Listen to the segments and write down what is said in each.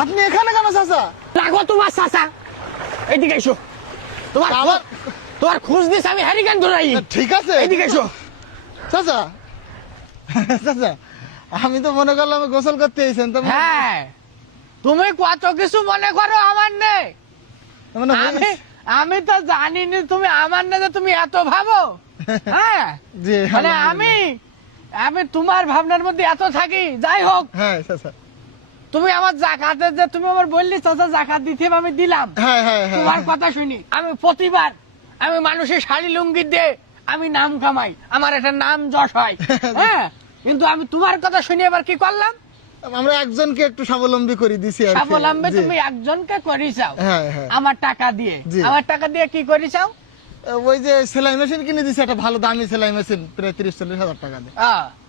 আপনি এখানে কেন চাচা? লাগো তোমার চাচা, এইদিকে এসো। তোমার খোঁজ দিস আমি হ্যারিকেন ধরাই। ঠিক আছে, এইদিকে এসো। চাচা চাচা আমি তো মনে করলাম গোসল করতে এসেছেন। তো হ্যাঁ, তুমি কত কিছু মনে করো আমার নেই। মানে আমি তো জানিনি তুমি আমার না, তুমি এত ভাবো। হ্যাঁ জি, মানে আমি তোমার ভাবনার মধ্যে এত থাকি। যাই হোক, হ্যাঁ চাচা, তুমি আমার জাকাতের যে তুমি আমার বললি চাচা জাকাত দিতে আমি দিলাম। হ্যাঁ হ্যাঁ হ্যাঁ, তোমার কথা শুনি আমি প্রতিবার আমি মানুষের শাড়ি লুঙ্গি দিয়ে আমি নাম কামাই, আমার একটা নাম যশ হয়। হ্যাঁ, কিন্তু আমি তোমার কথা শুনে এবার কি করলাম, আমরা একজনকে একটু স্বাবলম্বী করে দিছি আর কি। স্বাবলম্বী জি। তুমি একজনকে করিসাও হ্যাঁ হ্যাঁ, আমার টাকা দিয়ে। জি। আমার টাকা দিয়ে কি করিসাও? ওই যে সেলাই মেশিন কিনে দিছি, একটা ভালো দামি সেলাই মেশিন, প্রায় 30-40 হাজার টাকা দিয়ে।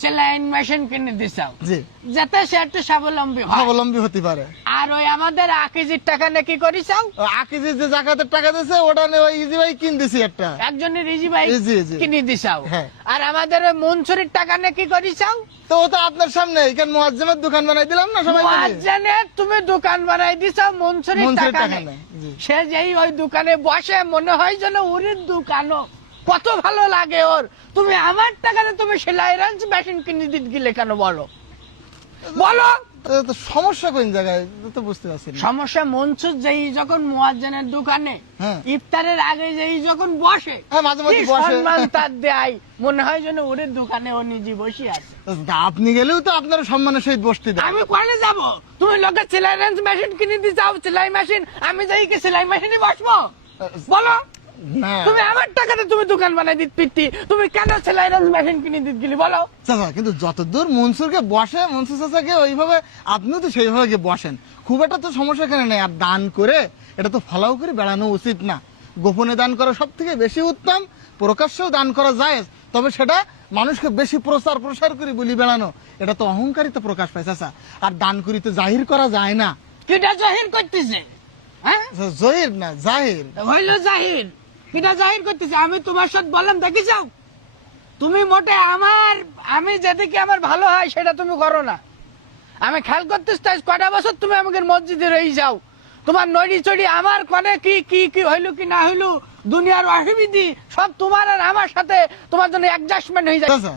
সেলাইন মেশিন কিনে দিছাও জি, যাতে সে একটু স্বাবলম্বী হয়। স্বাবলম্বী হতে পারে। আর ওই আমাদের আকিজির টাকা নিয়ে কি করিসাও? আকিজি যে জাকাতের টাকা দিয়েছে ওটা নিয়ে ওই ইজি ভাই কিন দিছি একটা। একজনের রিজি ভাই জি, জি। কিনে দিছাও। হ্যাঁ। আর আমাদের ওই মনসুরির টাকা নিয়ে কি করিসাও? তো ও তো আপনার সামনে এখানে মুয়াজ্জেমের দোকান বানাই দিলাম না সবাই মিলে। মুয়াজ্জিনের তুমি দোকান বানাই দিছাও মনসুরির মনসুরির টাকা টাকা নেই। নেই, জি। সে যেই ওই দোকানে বসে মনে হয় যেন ওর দোকানও কত ভালো লাগে ওর। তুমি আমার টাকাতে তুমি সেলাই রাঞ্চ মেশিন কিনে দিতে গেলে কেন বলো বলো? তো সমস্যা কোন জায়গায় তো বুঝতে পারছি না। সমস্যা মনসুর যেই যখন মুয়াজ্জিনের দোকানে হ্যাঁ। ইফতারের আগে যেই যখন বসে, হ্যাঁ, মাঝে মাঝে কি বসে। সম্মান তার দেয়, মনে হয় যেন ওর দোকানে ও নিজে বসে আছে। আপনি গেলেও তো আপনার সম্মানের সহিত বসতে দেন। আমি কোয়ালে যাব? তুমি লোকের সেলাই রাঞ্চ মেশিন কিনে দিয়ে যাও, সেলাই মেশিন, আমি যাই কি সেলাই মেশিনে বসবো বলো? না তুমি আমার টাকাতে তুমি দোকান বানাই দিত পিত্তি, তুমি কেন সেলাই রাঞ্চ মেশিন কিনে দিত গেলি বলো? চাচা, কিন্তু যতদূর মনসুরকে বসে মনসুর চাচাকে ওইভাবে আপনিও তো সেইভাবে গিয়ে বসেন, খুব একটা তো সমস্যা এখানে নেই। আর দান করে এটা তো ফলাও করে বেড়ানো উচিত না। গোপনে দান করা সব থেকে বেশি উত্তম, প্রকাশ্যেও দান করা যায়, তবে সেটা মানুষকে বেশি প্রসার করে বলি বেড়ানো, এটা তো অহংকারিতা প্রকাশ পায় চাচা। আর দান করিতে জাহির করা যায় না। কিটা জাহির করতেছে? হ্যাঁ, জহির না জাহির। হইল জাহির। কিটা জাহির করতেছে? আমি তোমার সাথে বললাম দেখি যাও, তুমি মোটে আমি যেদিকে আমার ভালো হয় সেটা তুমি করো না। আমি খেয়াল করতেছ কটা বছর তুমি আমাকে মসজিদে রয়ে যাও, তোমার নড়ি চড়ি আমার কনে কি কি কি হইলো কি না হইলো, দুনিয়ার অসুবিধি সব তোমার আর আমার সাথে তোমার জন্য অ্যাডজাস্টমেন্ট হয়ে যায়। চাচা,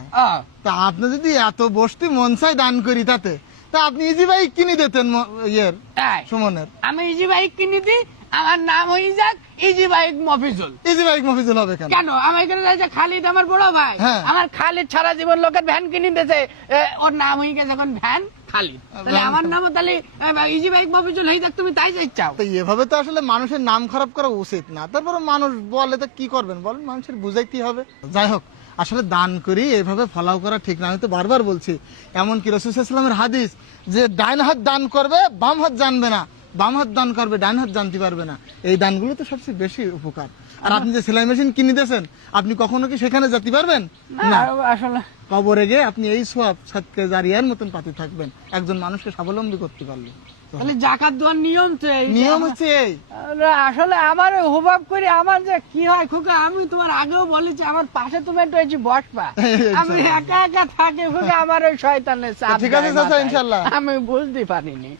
তা আপনি যদি এত বসতি মন চাই দান করি তাতে, তা আপনি ইজি বাইক কিনে দিতেন ইয়ের তাই? সুমনের। আমি ইজি বাইক কিনে দিই, আমার নাম হয়ে যাক easy bike Mofizul. Easy bike Mofizul হবে কেন? কেন? আমার এখানে রয়েছে খালিদ, আমার বড় ভাই। হ্যাঁ। আমার খালিদ সারা জীবন লোকের ভ্যান কিনে দিয়েছে, ওর নাম হয়ে গেছে এখন ভ্যান খালিদ। তাহলে আমার নামও তাহলে ইজি বাইক মফিজুল হয়ে যাক, তুমি তাই চাও? তো এভাবে তো আসলে মানুষের নাম খারাপ করা উচিত না। তারপরে মানুষ বলে তো কি করবেন বলেন, মানুষের বুঝাইতে হবে। যাই হোক, আসলে দান করি এভাবে ফলাও করা ঠিক না। আমি তো বারবার বলছি, এমনকি রাসূল সাল্লাল্লাহু আলাইহি ওয়াসাল্লামের হাদিস যে ডান হাত দান করবে বাম হাত জানবে না, বাম হাত দান করবে ডান হাত জানতে পারবে না। এই দানগুলো তো সবচেয়ে বেশি উপকার। আর আপনি যে সেলাই মেশিন কিনে দিয়েছেন, আপনি কখনো কি সেখানে যেতে পারবেন না? আসলে কবরে গিয়ে আপনি এই সব সাদকা জারিয়ার মতন পাতে থাকবেন, একজন মানুষকে স্বাবলম্বী করতে পারলে। তাহলে জাকাত দেওয়ার নিয়ম তো এই। নিয়ম হচ্ছে এই। আসলে আমার হুবাব করে আমার যে কি হয় খোকা, আমি তোমার আগেও বলেছি আমার পাশে তুমি একটু এসে বসবা। আমি একা একা থাকি খোকা, আমার ওই শয়তানের চাপ ঠিক আছে দেয় চাচা, মাথায়। ইনশাআল্লাহ। আমি বুঝতে পারিনি।